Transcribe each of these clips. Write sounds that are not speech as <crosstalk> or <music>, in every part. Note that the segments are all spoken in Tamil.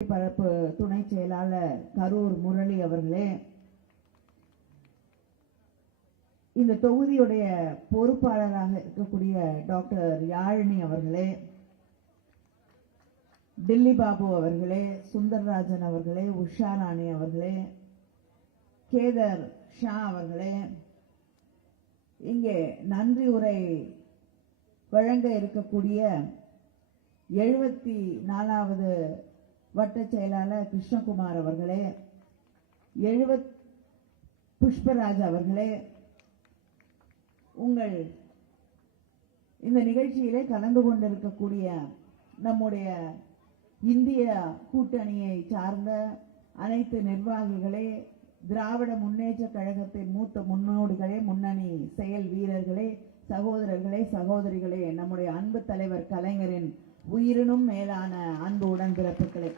பரப்பு துணை செயலாளர் கரூர் முரளி அவர்களே இந்த தொகுதியுடைய பொறுப்பாளராக இருக்கக்கூடிய டாக்டர் யாழினி அவர்களே டில்லி பாபு அவர்களே சுந்தர்ராஜன் அவர்களே உஷா ராணி அவர்களே கேதர் ஷா அவர்களே இங்கே நன்றி உரை வழங்க இருக்கக்கூடிய எழுபத்தி நாலாவது வட்ட செயலாளர் கிருஷ்ணகுமார் அவர்களே எழுபத் புஷ்பராஜ் அவர்களே உங்கள் இந்த நிகழ்ச்சியிலே கலந்து கொண்டிருக்கக்கூடிய நம்முடைய இந்திய கூட்டணியை சார்ந்த அனைத்து நிர்வாகிகளே திராவிட முன்னேற்ற கழகத்தின் மூத்த முன்னோடிகளே முன்னணி செயல் வீரர்களே சகோதரர்களே சகோதரிகளே நம்முடைய அன்பு தலைவர் கலைஞரின் உயிரினும் மேலான அன்பு உடன்பிறப்புகளே.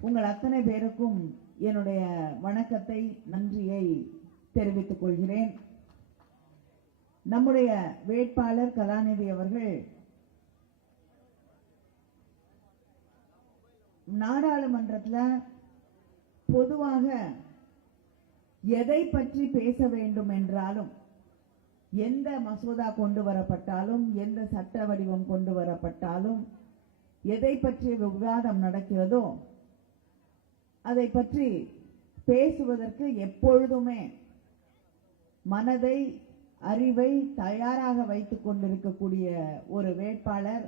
உங்கள் அத்தனை பேருக்கும் என்னுடைய வணக்கத்தை நன்றியை தெரிவித்துக் கொள்கிறேன். நம்முடைய வேட்பாளர் கலாநிதி அவர்கள் நாடாளுமன்றத்தில் பொதுவாக எதை பற்றி பேச வேண்டும் என்றாலும் எந்த மசோதா கொண்டு வரப்பட்டாலும் எந்த சட்ட வடிவம் கொண்டு வரப்பட்டாலும் எதை பற்றிய விவாதம் நடக்கிறதோ அதை பற்றி பேசுவதற்கு எப்பொழுதுமே மனதை அறிவை தயாராக வைத்துக் கொண்டிருக்கக்கூடிய ஒரு வேட்பாளர்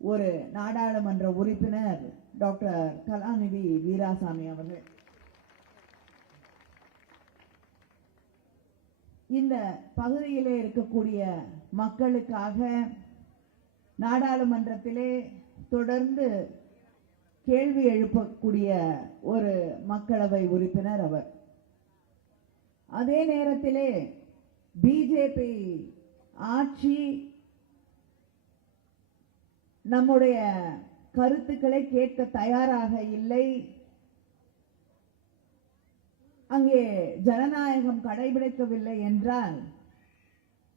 ஒரு நாடாளுமன்ற உறுப்பினர் டாக்டர் கலாநிதி வீராசாமி அவர்கள். இந்த பகுதியிலே இருக்கக்கூடிய மக்களுக்காக நாடாளுமன்றத்திலே தொடர்ந்து கேள்வி எழுப்பக்கூடிய ஒரு மக்களவை உறுப்பினர் அவர். அதே நேரத்திலே பிஜேபி ஆட்சி நம்முடைய கருத்துக்களை கேட்க தயாராக இல்லை. அங்கே ஜனநாயகம் கடைபிடிக்கவில்லை என்றால்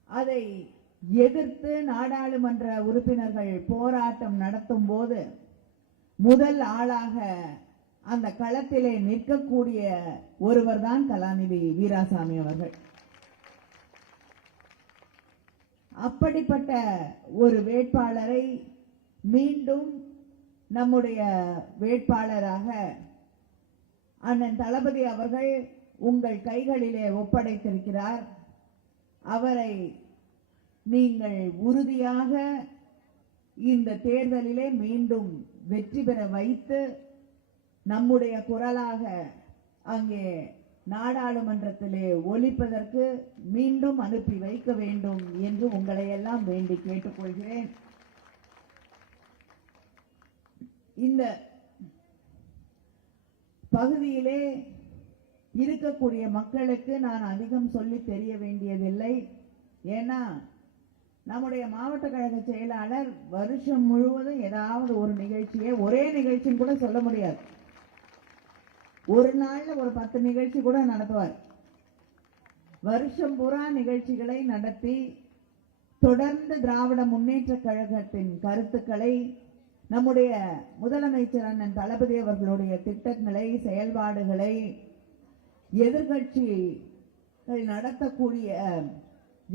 அதை எதிர்த்து நாடாளுமன்ற உறுப்பினர்கள் போராட்டம் நடத்தும் போது முதல் ஆளாக அந்த களத்திலே நிற்கக்கூடிய ஒருவர்தான் கலாநிதி வீராசாமி அவர்கள். அப்படிப்பட்ட ஒரு வேட்பாளரை மீண்டும் நம்முடைய வேட்பாளராக அண்ணன் தளபதி அவர்கள் உங்கள் கைகளிலே ஒப்படைத்திருக்கிறார். அவரை நீங்கள் உறுதியாக இந்த தேர்தலிலே மீண்டும் வெற்றி பெற வைத்து நம்முடைய குரலாக அங்கே நாடாளுமன்றத்திலே ஒலிப்பதற்கு மீண்டும் அனுப்பி வைக்க வேண்டும் என்று உங்களை எல்லாம் வேண்டி கேட்டுக்கொள்கிறேன். இந்த பகுதியிலே இருக்கக்கூடிய மக்களுக்கு நான் அதிகம் சொல்லி தெரிய வேண்டியதில்லை. ஏன்னா நம்முடைய மாவட்ட கழக செயலாளர் வருஷம் முழுவதும் ஏதாவது ஒரு நிகழ்ச்சியை ஒரே நிகழ்ச்சின்னு கூட சொல்ல முடியாது. ஒரு நாளில் ஒரு பத்து நிகழ்ச்சி கூட நடத்துவார். வருஷம் புறா நிகழ்ச்சிகளை நடத்தி தொடர்ந்து திராவிட முன்னேற்ற கழகத்தின் கருத்துக்களை நம்முடைய முதலமைச்சர் அண்ணன் தளபதி அவர்களுடைய திட்டங்களை செயல்பாடுகளை எதிர்கட்சிகள் நடத்தக்கூடிய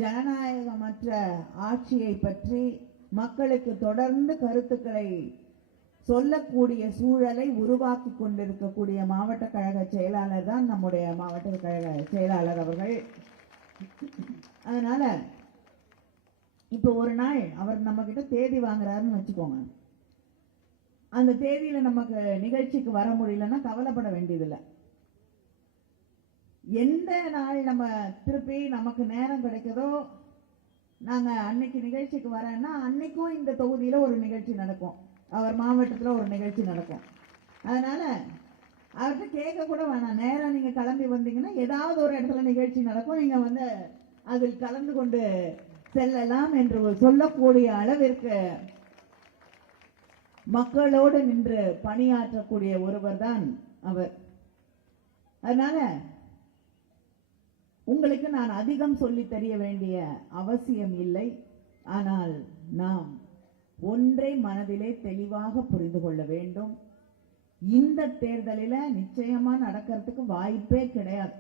ஜனநாயகமற்ற ஆட்சியை பற்றி மக்களுக்கு தொடர்ந்து கருத்துக்களை சொல்லக்கூடிய சூழலை உருவாக்கி கொண்டிருக்கக்கூடிய மாவட்ட கழக செயலாளர் தான் நம்முடைய மாவட்ட கழக செயலாளர் அவர்கள். அதனால இப்போ ஒரு நாள் அவர் நம்ம கிட்ட தேதி வாங்குறாருன்னு வச்சுக்கோங்க. அந்த தேதியில நமக்கு நிகழ்ச்சிக்கு வர முடியலன்னா கவலைப்பட வேண்டியதில்லை. எந்த நாள் நம்ம திருப்பி நமக்கு நேரம் கிடைக்குதோ நாங்க அன்னைக்கு நிகழ்ச்சிக்கு வரேன்னா அன்னைக்கும் இந்த தொகுதியில ஒரு நிகழ்ச்சி நடக்கும். அவர் மாவட்டத்தில் ஒரு நிகழ்ச்சி நடக்கும். அதனால அவர்கிட்ட கேட்க கூட வேணாம். நேரம் நீங்க கிளம்பி வந்தீங்கன்னா ஏதாவது ஒரு இடத்துல நிகழ்ச்சி நடக்கும். நீங்க வந்து அதில் கலந்து கொண்டு செல்லலாம் என்று சொல்லக்கூடிய அளவிற்கு மக்களோடு நின்று பணியாற்றக்கூடிய ஒருவர் தான் அவர். அதனால உங்களுக்கு நான் அதிகம் சொல்லி தெரிய வேண்டிய அவசியம் இல்லை. ஆனால் நாம் ஒன்றை மனதிலே தெளிவாக புரிந்து கொள்ள வேண்டும். இந்த தேர்தலில் நிச்சயமா நடக்கிறதுக்கு வாய்ப்பே கிடையாது.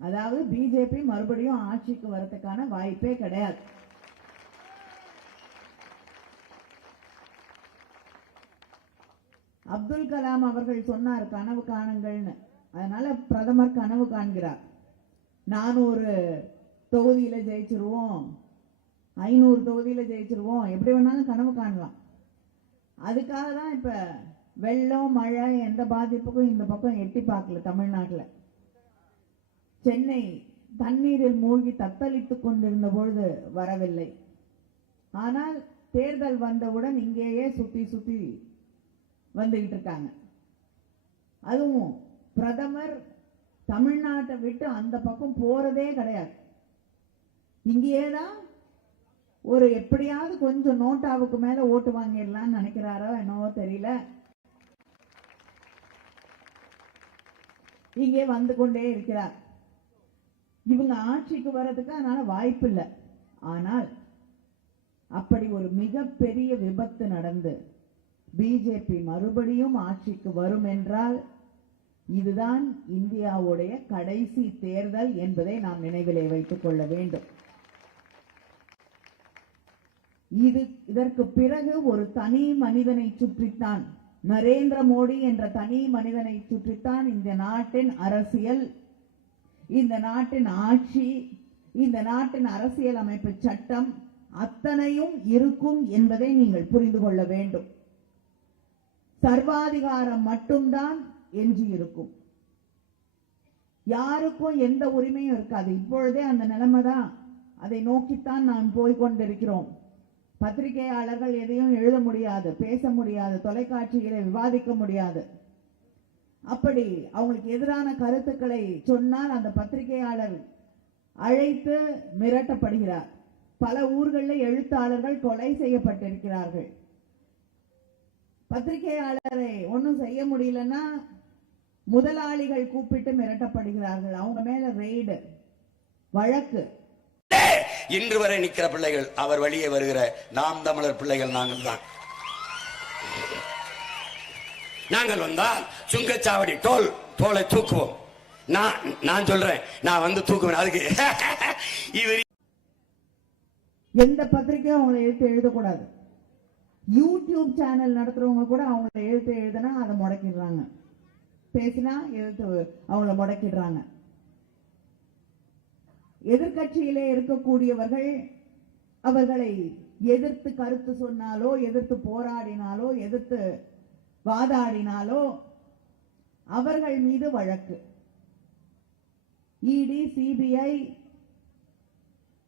அதாவது பிஜேபி மறுபடியும் ஆட்சிக்கு வரதுக்கான வாய்ப்பே கிடையாது. அப்துல் கலாம் அவர்கள் சொன்னார் கனவு காணுங்கள்னு. அதனால பிரதமர் கனவு காண்கிறார். நானூறு தொகுதியில் ஜெயிச்சிருவோம். ஐநூறு தொகுதியில் ஜெயிச்சிருவோம். எப்படி வேணாலும் கனவு காணலாம். அதுக்காக தான் இப்போ வெள்ளம் மழை எந்த பாதிப்புக்கும் இந்த பக்கம் எட்டி பார்க்கல தமிழ்நாட்டில். சென்னை தண்ணீரில் மூழ்கி தத்தளித்து கொண்டிருந்த பொழுது வரவில்லை. ஆனால் தேர்தல் வந்தவுடன் இங்கேயே சுற்றி சுற்றி வந்துக்கிட்டு இருக்காங்க. அதுவும் பிரதமர் தமிழ்நாட்டை விட்டு அந்த பக்கம் போறதே கிடையாது. இங்கேயே தான் ஒரு எப்படியாவது கொஞ்சம் நோட்டாவுக்கு மேல ஓட்டு வாங்கிடலாம்னு நினைக்கிறாரோ என்னவோ தெரியல. இங்கே வந்து கொண்டே இருக்கிறார். இவங்க ஆட்சிக்கு வர்றதுக்கு அதனால வாய்ப்பு இல்லை. ஆனால் அப்படி ஒரு மிகப்பெரிய விபத்து நடந்து பிஜேபி மறுபடியும் ஆட்சிக்கு வரும் என்றால் இதுதான் இந்தியாவுடைய கடைசி தேர்தல் என்பதை நாம் நினைவிலே வைத்துக் கொள்ள வேண்டும். இது இதற்கு பிறகு ஒரு தனி மனிதனை சுற்றித்தான் நரேந்திர மோடி என்ற தனி மனிதனை சுற்றித்தான் இந்த நாட்டின் அரசியல் இந்த நாட்டின் ஆட்சி இந்த நாட்டின் அரசியல் அமைப்பு சட்டம் அத்தனையும் இருக்கும் என்பதை நீங்கள் புரிந்து கொள்ள வேண்டும். சர்வாதிகாரம் மட்டும்தான் எஞ்சி இருக்கும். யாருக்கும் எந்த உரிமையும் இருக்காது. இப்பொழுதே அந்த நிலைமை தான் அதை நோக்கித்தான் நாம் போய்கொண்டிருக்கிறோம். பத்திரிகையாளர்கள் எதையும் எழுத முடியாது பேச முடியாது தொலைக்காட்சியில விவாதிக்க முடியாது. அப்படி அவங்களுக்கு எதிரான கருத்துக்களை சொன்னால் அந்த பத்திரிகையாளர் அழைத்து மிரட்டப்படுகிறார். பல ஊர்களில் எழுத்தாளர்கள் கொலை செய்யப்பட்டிருக்கிறார்கள். பத்திரிகையாளரை ஒன்றும் செய்ய முடியலன்னா முதலாளிகள் கூப்பிட்டு மிரட்டப்படுகிறார்கள். அவங்க மேல ரெய்டு வழக்கு. இன்று வரை நிக்கிற பிள்ளைகள் அவர் வழியே வருகிற நாம் தமிழர் பிள்ளைகள் நாங்கள் தான். நாங்கள் வந்தால் சுங்கச்சாவடி டோல் டோலை தூக்குவோம். நான் நான் சொல்றேன் நான் வந்து தூக்குவேன் அதுக்கு. <laughs> இவர் எந்த பத்திரிக்கையும் அவங்களை எழுத்து எழுதக்கூடாது. யூடியூப் சேனல் நடத்துறவங்க கூட அவங்கள எழுத்து எழுதுனா அதை முடக்கிடுறாங்க. பேசினா எழுத்து அவங்கள முடக்கிடுறாங்க. எதிர்க்கட்சியிலே இருக்கக்கூடியவர்கள் அவர்களை எதிர்த்து கருத்து சொன்னாலோ எதிர்த்து போராடினாலோ எதிர்த்து வாதாடினாலோ அவர்கள் மீது வழக்கு. இடி சிபிஐ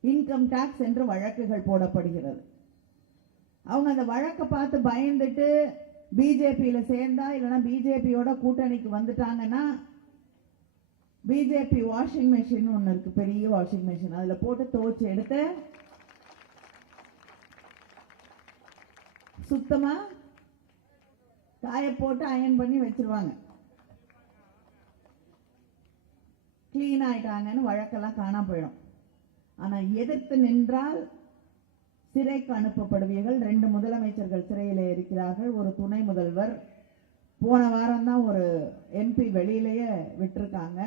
இன்கம் டாக்ஸ் என்று வழக்குகள் போடப்படுகிறது. அவங்க அந்த வழக்கை பார்த்து பயந்துட்டு பிஜேபியில் சேர்ந்தா இல்லைன்னா பிஜேபியோட கூட்டணிக்கு வந்துட்டாங்கன்னா பிஜேபி வாஷிங் மிஷின் ஒன்று இருக்கு பெரிய வாஷிங் மிஷின் அதில் போட்டு துவச்சி எடுத்து சுத்தமா காய போட்டு அயன் பண்ணி வச்சிருவாங்க. கிளீன் ஆயிட்டாங்கன்னு வழக்கெல்லாம் காணாம போயிடும். ஆனால் எதிர்த்து நின்றால் சிறைக்கு அனுப்பப்படுவீர்கள். ரெண்டு முதலமைச்சர்கள் சிறையிலே இருக்கிறார்கள். ஒரு துணை முதல்வர். போன வாரம் தான் ஒரு எம்பி வெளியிலேயே விட்டுருக்காங்க.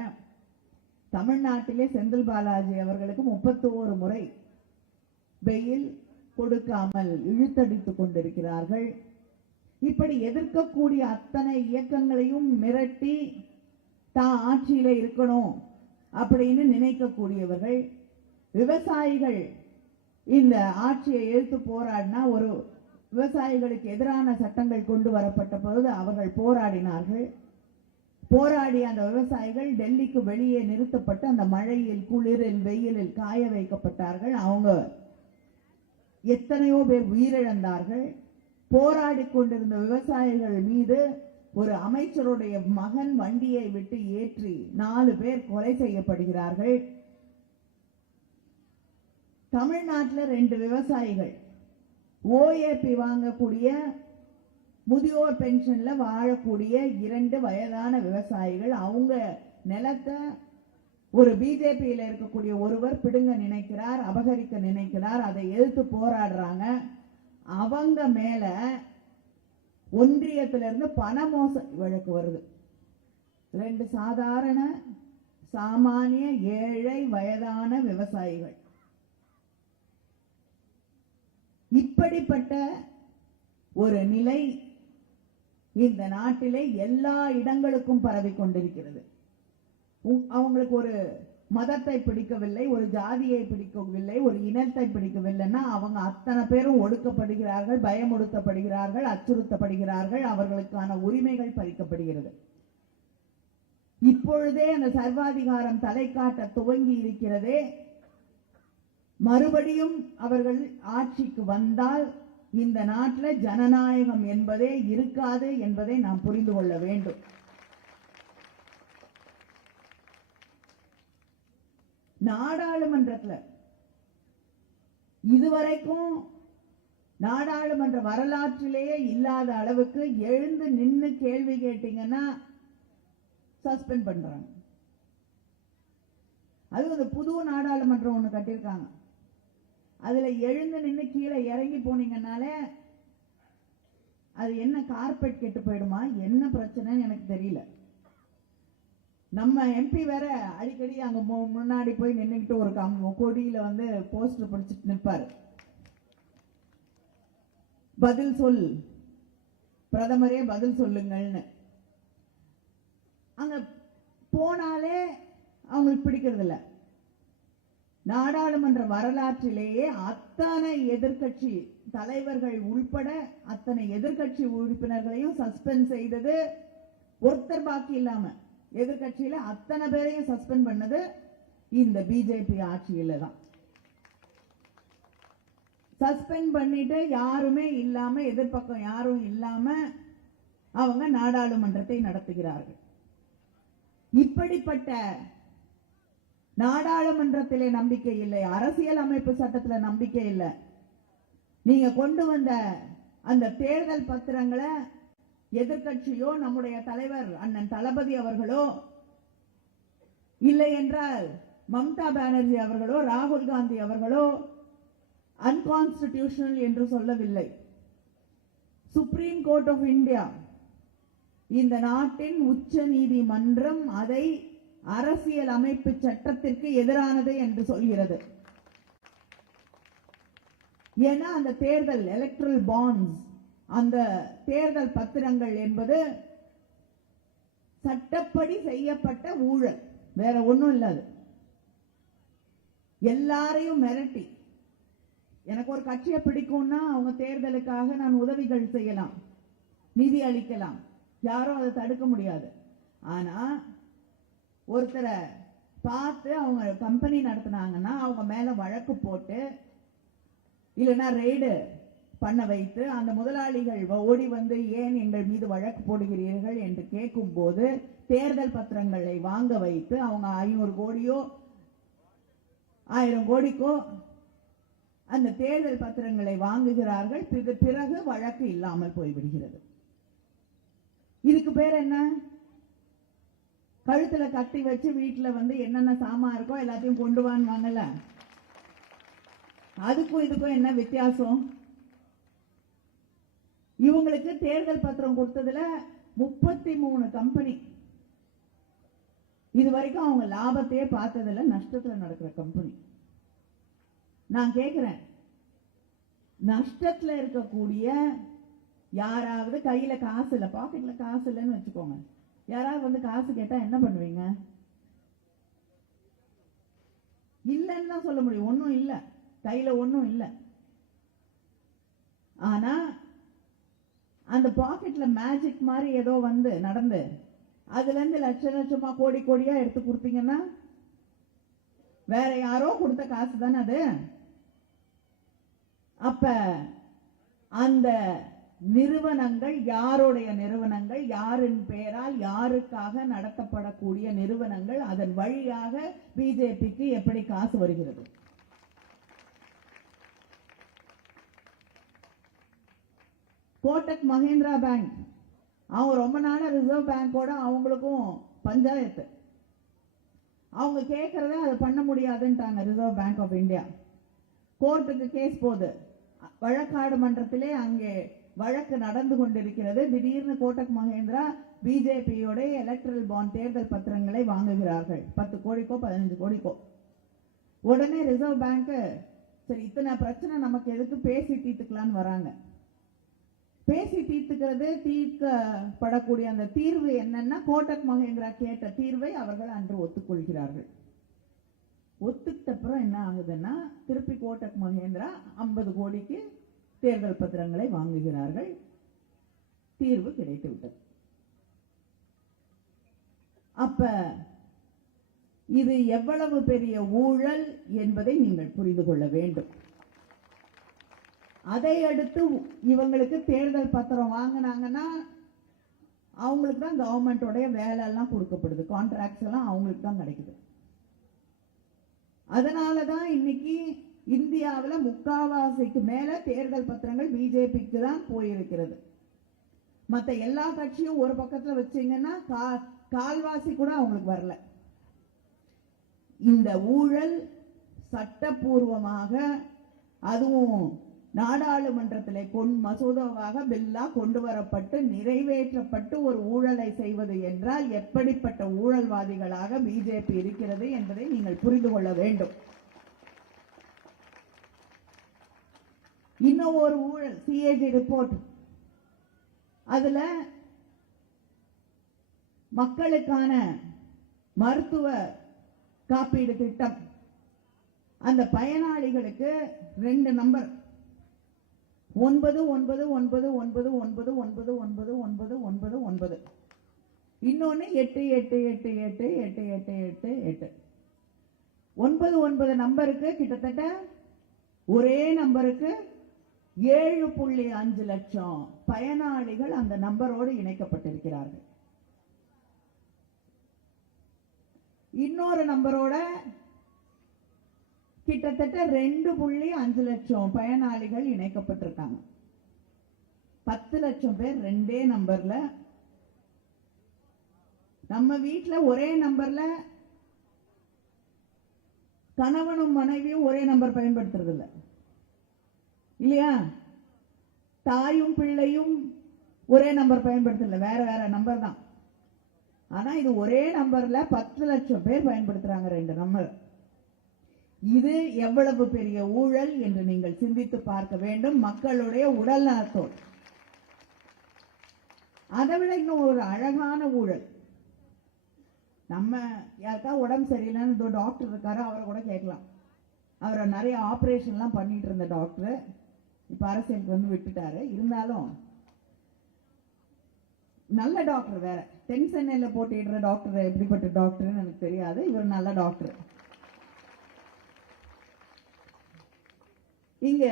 தமிழ்நாட்டிலே செந்தில் பாலாஜி அவர்களுக்கு முப்பத்தோரு முறை வெயில் கொடுக்காமல் இழுத்தடித்துக் கொண்டிருக்கிறார்கள். இப்படி எதிர்க்கக்கூடிய அத்தனை இயக்கங்களையும் மிரட்டி தான் ஆட்சியில இருக்கணும் அப்படின்னு நினைக்கக்கூடியவர்கள் விவசாயிகள் இந்த ஆட்சியை எழுத்து போராடினா ஒரு விவசாயிகளுக்கு எதிரான சட்டங்கள் கொண்டு வரப்பட்ட பொழுது அவர்கள் போராடினார்கள். போராடி அந்த விவசாயிகள் டெல்லிக்கு வெளியே நிறுத்தப்பட்டு அந்த மழையில் குளிரில் வெயிலில் காய வைக்கப்பட்டார்கள். அவங்க எத்தனையோ பேர் உயிரிழந்தார்கள். போராடி கொண்டிருந்த விவசாயிகள் மீது ஒரு அமைச்சருடைய மகன் வண்டியை விட்டு ஏற்றி நாலு பேர் கொலை செய்யப்படுகிறார்கள். தமிழ்நாட்டில் ரெண்டு விவசாயிகள். ஓஏபி வாங்கக்கூடிய முதியோர் பென்ஷனில் வாழக்கூடிய இரண்டு வயதான விவசாயிகள். அவங்க நிலத்தை ஒரு பிஜேபியில் இருக்கக்கூடிய ஒருவர் பிடுங்க நினைக்கிறார் அபகரிக்க நினைக்கிறார் அதை எதிர்த்து போராடுறாங்க. அவங்க மேல ஒன்றியத்திலிருந்து பண மோச வழக்கு வருது. ரெண்டு சாதாரண சாமானிய ஏழை வயதான விவசாயிகள். இப்படிப்பட்ட ஒரு நிலை இந்த நாட்டிலே எல்லா இடங்களுக்கும் பரவி கொண்டிருக்கிறது. அவங்களுக்கு ஒரு மதத்தை பிடிக்கவில்லை ஒரு ஜாதியை பிடிக்கவில்லை ஒரு இனத்தை பிடிக்கவில்லைன்னா அவங்க அத்தனை பேரும் ஒடுக்கப்படுகிறார்கள் பயமுறுத்தப்படுகிறார்கள் அச்சுறுத்தப்படுகிறார்கள் அவர்களுக்கான உரிமைகள் பறிக்கப்படுகிறது. இப்பொழுதே அந்த சர்வாதிகாரம் தலை காட்ட துவங்கி இருக்கிறதே. மறுபடியும் அவர்கள் ஆட்சிக்கு வந்தால் இந்த நாட்டில் ஜனநாயகம் என்பதே இருக்காது என்பதை நாம் புரிந்து கொள்ள வேண்டும். நாடாளுமன்றத்தில் இதுவரைக்கும் நாடாளுமன்ற வரலாற்றிலேயே இல்லாத அளவுக்கு எழுந்து நின்னு கேள்வி கேட்டீங்கன்னா சஸ்பெண்ட் பண்றாங்க. அது ஒரு புது நாடாளுமன்றம் ஒன்று கட்டியிருக்காங்க. அதுல எழுந்து நின்று கீழே இறங்கி போனீங்கன்னாலே அது என்ன கார்பெட் கெட்டு போயிடுமா? என்ன பிரச்சனைன்னு எனக்கு தெரியல. நம்ம எம்பி வேற அடிக்கடி அங்க மு- முன்னாடி போய் நின்றுக்கிட்டு ஒரு கம் கொடியில வந்து போஸ்டர் பிடிச்சிட்டு நிற்பாரு பதில் சொல். பிரதமரே பதில் சொல்லுங்கள்னு. அங்க போனாலே அவங்களுக்கு பிடிக்கிறதில்ல. நாடாளுமன்ற வரலாற்றிலேயே அத்தனை எதிர்க்கட்சி தலைவர்கள் உள்பட அத்தனை எதிர்கட்சி உறுப்பினர்களையும் சஸ்பெண்ட் செய்தது ஒருத்தர் பாக்கி இல்லாம. எதிர்கட்சியில அத்தனை பேரையும் சஸ்பெண்ட் பண்ணது இந்த பிஜேபி ஆட்சியில தான். சஸ்பெண்ட் பண்ணிட்டு யாருமே இல்லாம எதிர்ப்பக்கம் யாரும் இல்லாம அவங்க நாடாளுமன்றத்தை நடத்துகிறார்கள். இப்படிப்பட்ட நாடாளுமன்றத்திலே நம்பிக்கை இல்லை. அரசியல் அமைப்பு சட்டத்துல நம்பிக்கை இல்லை. நீங்க கொண்டு வந்த அந்த தேர்தல் பத்திரங்களை எதிர்க்கட்சியோ நம்முடைய தலைவர் அண்ணன் தளபதி அவர்களோ இல்லை என்றால் மம்தா பானர்ஜி அவர்களோ ராகுல் காந்தி அவர்களோ அன்கான்ஸ்டிடியூஷனல் என்று சொல்லவில்லை. சுப்ரீம் கோர்ட் ஆஃப் இந்தியா இந்த நாட்டின் உச்ச நீதிமன்றம் அதை அரசியல் அமைப்பு சட்டத்திற்கு எதிரானது என்று சொல்கிறது. ஏன்னா அந்த தேர்தல் எலக்ட்ரல் பாண்ட்ஸ் அந்த தேர்தல் பத்திரங்கள் என்பது சட்டப்படி செய்யப்பட்ட ஊழல். வேற ஒன்றும் இல்லாது எல்லாரையும் மிரட்டி. எனக்கு ஒரு கட்சியை பிடிக்கும்னா அவங்க தேர்தலுக்காக நான் உதவிகள் செய்யலாம். நிதி அளிக்கலாம். யாரும் அதை தடுக்க முடியாது. ஆனா ஒருத்தரை பார்த்து அவங்க கம்பெனி நடத்துனாங்கன்னா அவங்க மேலே வழக்கு போட்டு இல்லைன்னா ரெய்டு பண்ண வைத்து அந்த முதலாளிகள் ஓடி வந்து ஏன் எங்கள் மீது வழக்கு போடுகிறீர்கள் என்று கேட்கும்போது தேர்தல் பத்திரங்களை வாங்க வைத்து அவங்க ஐநூறு கோடியோ ஆயிரம் கோடிக்கோ அந்த தேர்தல் பத்திரங்களை வாங்குகிறார்கள். பிறகு வழக்கு இல்லாமல் போய்விடுகிறது. இதுக்கு பேர் என்ன? கழுத்துல கட்டி வச்சு வீட்டுல வந்து என்னென்ன சாமான் இருக்கோ எல்லாத்தையும் கொண்டு வாங்கல. அதுக்கும் இதுக்கும் என்ன வித்தியாசம்? இவங்களுக்கு தேர்தல் பத்திரம் கொடுத்ததுல முப்பத்தி மூணு கம்பெனி இது வரைக்கும் அவங்க லாபத்தையே பார்த்ததில்ல நஷ்டத்துல நடக்கிற கம்பெனி நான் கேக்குறேன். நஷ்டத்துல இருக்கக்கூடிய யாராவது கையில காசு இல்ல பாக்கெட்ல காசு இல்லைன்னு வச்சுக்கோங்க. யாராவது வந்து காசு கேட்டா என்ன பண்ணுவீங்க? இல்லைன்னு தான் சொல்ல முடியும். ஒன்றும் இல்லை. கையில் ஒன்றும் இல்லை. ஆனால் அந்த பாக்கெட்ல மேஜிக் மாதிரி ஏதோ வந்து நடந்து அதுலேருந்து லட்ச லட்சமாக கோடி கோடியா எடுத்து கொடுத்தீங்கன்னா வேற யாரோ கொடுத்த காசு தானே அது? அப்போ அந்த நிறுவனங்கள் யாருடைய நிறுவனங்கள் யாரின் பெயரால் யாருக்காக நடத்தப்படக்கூடிய நிறுவனங்கள் அதன் வழியாக பிஜேபிக்கு எப்படி காசு வருகிறது? கோட்டக் மஹேந்திரா பேங்க். அவங்க ரொம்ப நாளா ரிசர்வ் பேங்கோட அவங்களுக்கும் பஞ்சாயத்து. அவங்க கேட்கறத அதை பண்ண முடியாதுன்ட்டாங்க ரிசர்வ் பேங்க் ஆஃப் இந்தியா. கோர்ட்டுக்கு கேஸ் போகுது வழக்காடு மன்றத்திலே அங்கே வழக்கு நடந்து கொண்டிருக்கிறது. திடீர்னு கோட்டக் மகேந்திரா பிஜேபியோட எலக்ட்ரல் பாண்ட் தேர்தல் பத்திரங்களை வாங்குகிறார்கள். பத்து கோடிக்கோ பதினஞ்சு கோடிக்கோ. உடனே ரிசர்வ் பேங்க் சரி இத்தனை பிரச்சனை நமக்கு எதுக்கு? பேசி தீர்த்துக்கலான்னு வராங்க. பேசி தீர்த்துக்கிறது தீர்க்கப்படக்கூடிய அந்த தீர்வு என்னன்னா கோட்டக் மகேந்திரா கேட்ட தீர்வை அவர்கள் அன்று ஒத்துக்கொள்கிறார்கள். ஒத்துக்கிட்ட அப்புறம் என்ன ஆகுதுன்னா திருப்பி கோட்டக் மகேந்திரா ஐம்பது கோடிக்கு தேர்தல் பத்திரங்களை வாங்குகிறார்கள். தீர்வு கிடைத்து விட்டது அப்ப இது எவ்வளவு பெரிய ஊழல் என்பதை நீங்கள் புரிந்து கொள்ள வேண்டும். அதை அடுத்து இவங்களுக்கு தேர்தல் பத்திரம் வாங்கினாங்கன்னா அவங்களுக்கு தான் கவர்மெண்டோடைய வேலை எல்லாம் கொடுக்கப்படுது. கான்ட்ராக்ட்ஸ் எல்லாம் அவங்களுக்கு தான் கிடைக்குது. அதனால தான் இன்னைக்கு இந்தியாவில் முக்காவாசிக்கு மேலே தேர்தல் பத்திரங்கள் பிஜேபிக்கு தான் போயிருக்கிறது. மற்ற எல்லா கட்சியும் ஒரு பக்கத்தில் வச்சீங்கன்னா கா- கால்வாசி கூட அவங்களுக்கு வரல. இந்த ஊழல் சட்டப்பூர்வமாக அதுவும் நாடாளுமன்றத்தில் கொண் மசோதாவாக பில்லா கொண்டு வரப்பட்டு நிறைவேற்றப்பட்டு ஒரு ஊழலை செய்வது என்றால் எப்படிப்பட்ட ஊழல்வாதிகளாக பிஜேபி இருக்கிறது என்பதை நீங்கள் புரிந்து கொள்ள வேண்டும். இன்னும் ஒரு ஊழல் சிஏஜி ரிப்போர்ட் அதுல மக்களுக்கான மருத்துவ காப்பீடு திட்டம். அந்த பயனாளிகளுக்கு ரெண்டு நம்பர் ஒன்பது ஒன்பது ஒன்பது ஒன்பது ஒன்பது ஒன்பது ஒன்பது ஒன்பது ஒன்பது ஒன்பது. இன்னொன்று எட்டு எட்டு எட்டு எட்டு எட்டு எட்டு எட்டு எட்டு. ஒன்பது ஒன்பது நம்பருக்கு கிட்டத்தட்ட ஒரே நம்பருக்கு ஏழு புள்ளி அஞ்சு லட்சம் பயனாளிகள் அந்த நம்பரோடு இணைக்கப்பட்டிருக்கிறார்கள். இன்னொரு நம்பரோட கிட்டத்தட்ட ரெண்டு புள்ளி அஞ்சு லட்சம் பயனாளிகள் இணைக்கப்பட்டிருக்காங்க. பத்து லட்சம் பேர் ரெண்டே நம்பர்ல. நம்ம வீட்டில் ஒரே நம்பர்ல கணவனும் மனைவியும் ஒரே நம்பர் பயன்படுத்துறது இல்ல இல்லையா? தாயும் பிள்ளையும் ஒரே நம்பர் பயன்படுத்தல வேற வேற நம்பர் தான். ஆனா இது ஒரே நம்பர்ல பத்து லட்சம் பேர் பயன்படுத்துறாங்க ரெண்டு நம்பர் இது எவ்வளவு பெரிய ஊழல் என்று நீங்கள் சிந்தித்து பார்க்க வேண்டும். மக்களுடைய உடல் நலத்தோடு. அதை விட இன்னும் ஒரு அழகான ஊழல். நம்ம யாருக்கா உடம்பு சரியில்லைன்னு இதோ டாக்டர் இருக்காரு அவரை கூட கேட்கலாம். அவரை நிறைய ஆப்ரேஷன்லாம் பண்ணிட்டு இருந்த டாக்டர் இப்ப அரசியலுக்கு வந்து விட்டுட்டாரு. இருந்தாலும் நல்ல டாக்டர் வேற. தென் சென்னையில போட்டிடுற டாக்டர் எப்படிப்பட்ட டாக்டர்னு எனக்கு தெரியாது. இவர் நல்ல டாக்டர் இங்க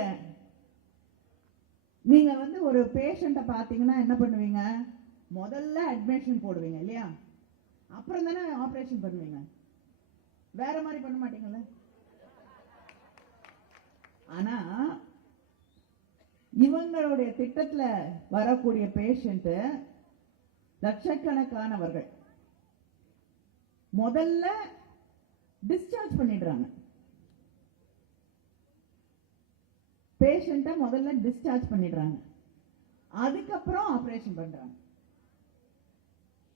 நீங்க வந்து ஒரு பேஷண்ட்டை பார்த்தீங்கன்னா என்ன பண்ணுவீங்க? முதல்ல அட்மிஷன் போடுவீங்க இல்லையா? அப்புறம் தானே ஆப்ரேஷன் பண்ணுவீங்க. வேற மாதிரி பண்ண மாட்டீங்களா ஆனா இவங்களுடைய திட்டத்தில் வரக்கூடிய பேஷண்ட்டு லட்சக்கணக்கானவர்கள். முதல்ல டிஸ்சார்ஜ் பண்ணிடுறாங்க. பேஷண்ட்டை முதல்ல டிஸ்சார்ஜ் பண்ணிடுறாங்க. அதுக்கப்புறம் ஆப்ரேஷன் பண்ணுறாங்க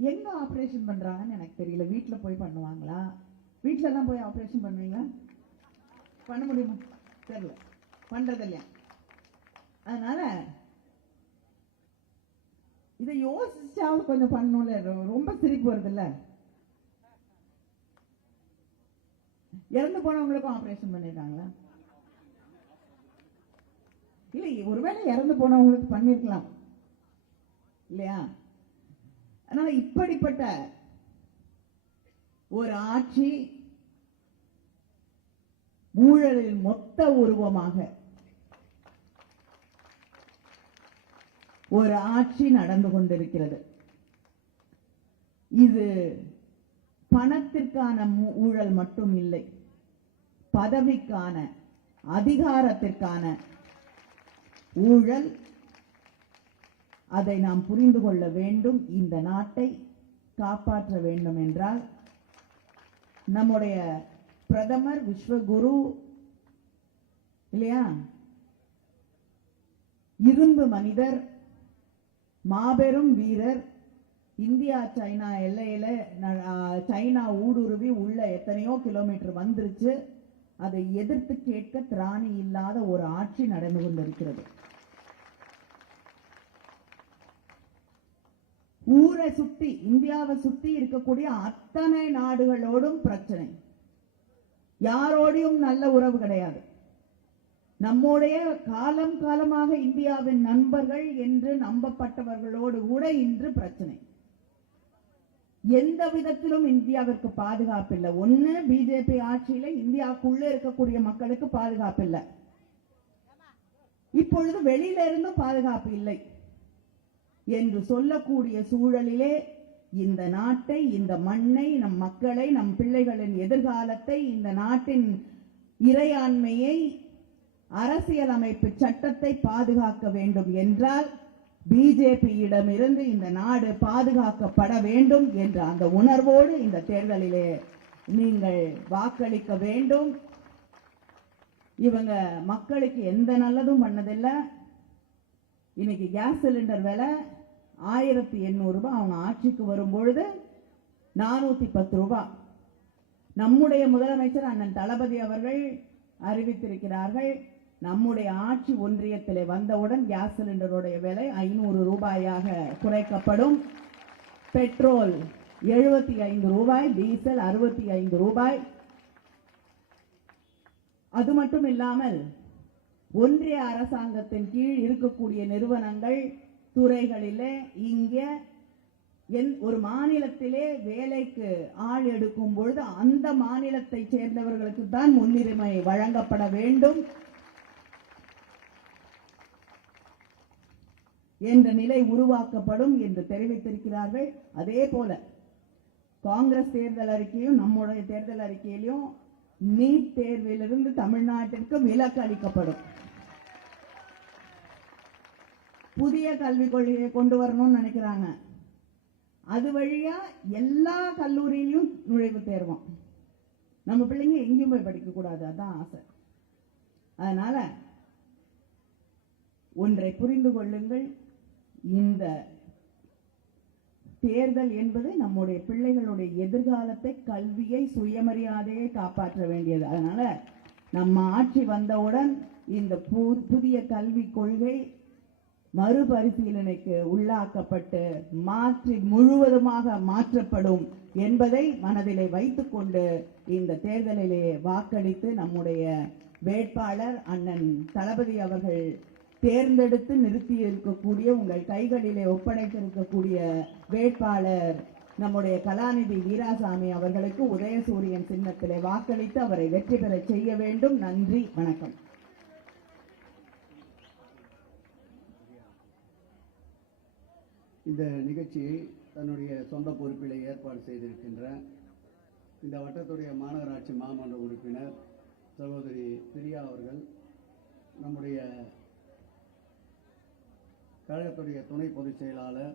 எங்கே ஆப்ரேஷன் பண்ணுறாங்கன்னு எனக்கு தெரியல. வீட்டில் போய் பண்ணுவாங்களா? வீட்டிலலாம் தான் போய் ஆப்ரேஷன் பண்ணுவீங்களா? பண்ண முடியுமா? தெரியல. பண்ணுறது இல்லையா அதனால இதை யோசிச்சாவது கொஞ்சம் பண்ணும்ல ரொம்ப சிரிப்பு வருதுல்ல. இறந்து போனவங்களுக்கும் ஆபரேஷன் பண்ணிருக்காங்களா? இல்லை ஒருவேளை இறந்து போனவங்களுக்கு பண்ணிருக்கலாம். இல்லையா? அதனால இப்படிப்பட்ட ஒரு ஆட்சி ஊழலின் மொத்த உருவமாக ஒரு ஆட்சி நடந்து கொண்டிருக்கிறது. இது பணத்திற்கான ஊழல் மட்டும் இல்லை. பதவிக்கான அதிகாரத்திற்கான ஊழல். அதை நாம் புரிந்து கொள்ள வேண்டும். இந்த நாட்டை காப்பாற்ற வேண்டும் என்றால் நம்முடைய பிரதமர் விஸ்வகுரு இல்லையா? இரும்பு மனிதர் மாபெரும் வீரர். இந்தியா சைனா எல்லையில ந- சைனா ஊடுருவி உள்ள எத்தனையோ கிலோமீட்டர் வந்துருச்சு. அதை எதிர்த்து கேட்க திராணி இல்லாத ஒரு ஆட்சி நடந்து கொண்டிருக்கிறது. ஊரை சுத்தி இந்தியாவை சுத்தி இருக்கக்கூடிய அத்தனை நாடுகளோடும் பிரச்சனை. யாரோடையும் நல்ல உறவு கிடையாது. நம்முடைய காலம் காலமாக இந்தியாவின் நண்பர்கள் என்று நம்பப்பட்டவர்களோடு கூட இன்று பிரச்சனை. எந்த விதத்திலும் இந்தியாவிற்கு பாதுகாப்பு இல்லை ஒண்ணு பிஜேபி ஆட்சியில இந்தியாவுக்குள்ளே இருக்கக்கூடிய மக்களுக்கு பாதுகாப்பு இல்லை இப்பொழுது வெளியில இருந்தும் பாதுகாப்பு இல்லை. என்று சொல்லக்கூடிய சூழலிலே இந்த நாட்டை இந்த மண்ணை நம் மக்களை நம் பிள்ளைகளின் எதிர்காலத்தை இந்த நாட்டின் இறையாண்மையை அரசியலமைப்பு சட்டத்தை பாதுகாக்க வேண்டும் என்றால் பிஜேபியிடமிருந்து இந்த நாடு பாதுகாக்கப்பட வேண்டும் என்ற அந்த உணர்வோடு இந்த தேர்தலிலே நீங்கள் வாக்களிக்க வேண்டும். இவங்க மக்களுக்கு எந்த நல்லதும் பண்ணதில்லை. இன்னைக்கு கேஸ் சிலிண்டர் விலை ஆயிரத்தி எண்ணூறுரூபா அவங்க ஆட்சிக்கு வரும்பொழுது நானூற்றி பத்து ரூபா நம்முடைய முதலமைச்சர் அண்ணன் தளபதி அவர்கள் அறிவித்திருக்கிறார்கள். நம்முடைய ஆட்சி ஒன்றியத்திலே வந்தவுடன் கேஸ் சிலிண்டருடைய விலை ஐநூறு ரூபாயாக குறைக்கப்படும். பெட்ரோல் எழுபத்தி ஐந்து ரூபாய் டீசல் அறுபத்தி ஐந்து ரூபாய். அது மட்டும் இல்லாமல் ஒன்றிய அரசாங்கத்தின் கீழ் இருக்கக்கூடிய நிறுவனங்கள் துறைகளிலே இங்கே என் ஒரு மாநிலத்திலே வேலைக்கு ஆள் எடுக்கும் பொழுது அந்த மாநிலத்தை சேர்ந்தவர்களுக்கு தான் முன்னுரிமை வழங்கப்பட வேண்டும். என்ற நிலை உருவாக்கப்படும் என்று தெரிவித்திருக்கிறார்கள். அதே போல காங்கிரஸ் தேர்தல் அறிக்கையும் நம்முடைய தேர்தல் அறிக்கையிலும் நீட் தேர்விலிருந்து தமிழ்நாட்டிற்கு விலக்கு அளிக்கப்படும். புதிய கல்விக் கொள்கையை கொண்டு வரணும்னு நினைக்கிறாங்க. அது வழியா எல்லா கல்லூரியிலும் நுழைவு தேர்வோம். நம்ம பிள்ளைங்க எங்கேயும் போய் படிக்க கூடாது அதான் ஆசை. அதனால ஒன்றை புரிந்து கொள்ளுங்கள். இந்த தேர்தல் என்பது நம்முடைய பிள்ளைகளுடைய எதிர்காலத்தை கல்வியை சுயமரியாதையை காப்பாற்ற வேண்டியது. அதனால நம்ம ஆட்சி வந்தவுடன் இந்த பு- புதிய கல்வி கொள்கை மறுபரிசீலனைக்கு உள்ளாக்கப்பட்டு மாற்றி முழுவதுமாக மாற்றப்படும் என்பதை மனதிலே வைத்துக்கொண்டு இந்த தேர்தலிலே வாக்களித்து நம்முடைய வேட்பாளர் அண்ணன் தளபதி அவர்கள் தேர்ந்தெடுத்து நிறுத்தி இருக்கக்கூடிய உங்கள் கைகளிலே ஒப்படைத்திருக்கக்கூடிய வேட்பாளர் நம்முடைய கலாநிதி வீராசாமி அவர்களுக்கு உதயசூரியன் சின்னத்திலே வாக்களித்து அவரை வெற்றி பெற செய்ய வேண்டும். நன்றி வணக்கம். இந்த நிகழ்ச்சியை தன்னுடைய சொந்த பொறுப்பில் ஏற்பாடு செய்திருக்கின்ற இந்த வட்டத்துடைய மாநகராட்சி மாமன்ற உறுப்பினர் சகோதரி பிரியா அவர்கள் நம்முடைய கழகத்துடைய துணை பொதுச் செயலாளர்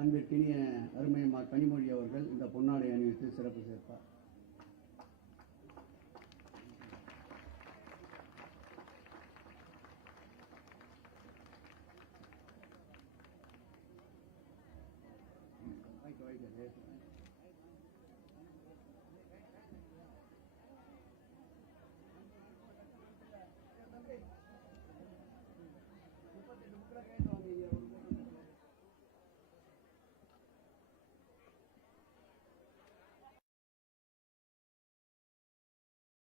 அன்பிற்கினிய அருமையம்மா கனிமொழி அவர்கள் இந்த பொன்னாடை அணிவித்து சிறப்பு சேர்ப்பார்.